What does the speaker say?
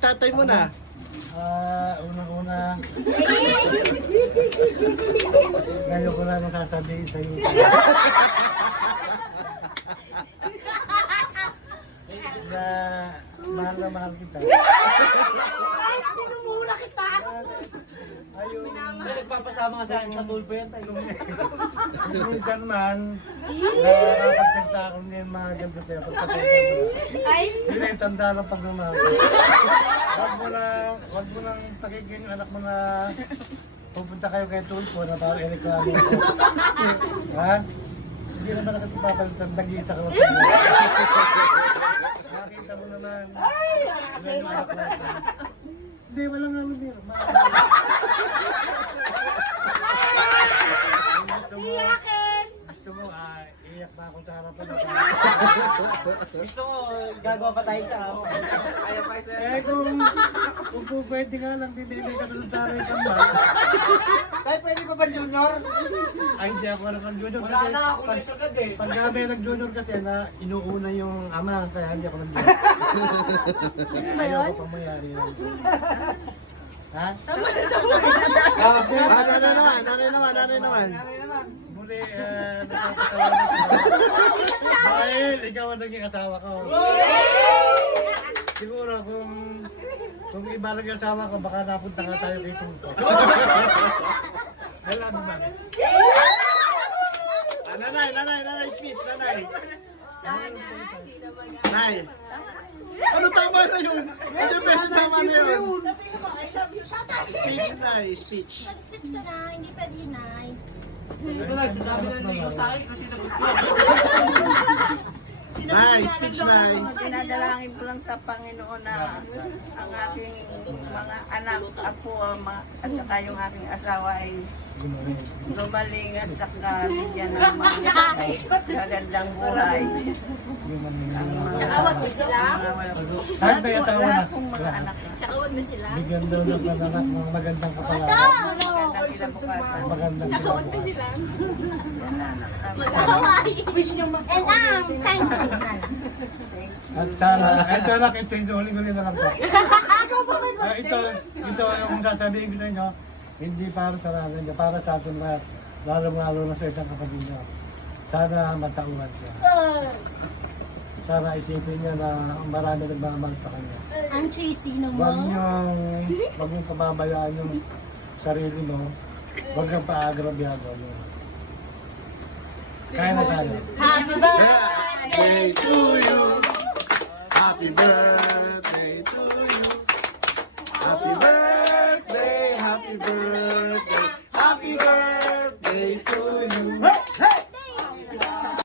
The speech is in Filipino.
Tatay mo na. Unang-una. Ngayon ko lang sasabihin sa iyo. Na mahal kita. Pinumura kita! Ayun. Nagpapasama ka sa akin sa tulpo yan tayo. Minsan man, nakakapagkita ako niyan mga ganito tayo. Ay! Hindi na itanda ng pagmamahal. Wag mo nang pakinggan yung anak mo na pupunta kayo kay Tulpo na parang ireklamo ko. Ha? Hindi naman nakati papalitan, nag-iisa ka lang. Nakita mo naman. Ay! Nakasino ako sa... Hindi, walang ano din. Iyakin! Gusto mo, iyak pa akong sa harapan. Gusto mo, gagawa pa tayo sa ako. Eh kung po pwede nga lang, dinibig ka ng taray ka ba? Tay, pwede pa ba junior? Ay, hindi ako naman junior. Wala na ako na agad eh. Pag kami nag-junior kasi na inuuna yung ama, kaya hindi ako nag-junior. Ayaw ko pang mayari lang. Ha? Ano naman? Muli, nakakatawa na sila. Dahil ikaw ang naging asawa ko. Siguro kung iba naging asawa ko, baka napunta ka tayo kay Tulpo. Alam mo ba? Nanay, speech, nanay. Nay. Ano tama na yun? Ano ba yung tama na yun? Speech, nay, speech. Mag-speech ka na, hindi pwede yun, Nay. Ito lang, sinabi na hindi ko sa akin kasi nagot ko. Nay, speech, nay. Dinadalangin ko lang sa Panginoon na ang aking mga anak, apo, at saka yung aking asawa ay gumaling at saka bigyan ng magandang buhay. Nakawag mo sila? Saan tayo asawa na? Lahat kong mga anak. Nakawag mo sila? Bigyan daw ng pananak ng magandang kapalaran. Magandang kinabukasan. Magandang kapalaran. Sila? Hawaii. Wish nyo mag- And thank you. At sana, ito lang, ito yung huli-huli na lang po. Ito yung sasabihin ko sa inyo, hindi para sa namin niya, para sa atin lahat, lalo-lalo na sa isang kapatid niya. Sana matauhan siya. Sana isipin niya na marami nagmamahal sa kanya. Ang cheesy Huwag naman. niyong pababayaan yung sarili mo, huwag kang paagrabyado mo. Kaya na tayo. Happy birthday to you. Happy birthday to you. Happy birthday, happy birthday, happy birthday to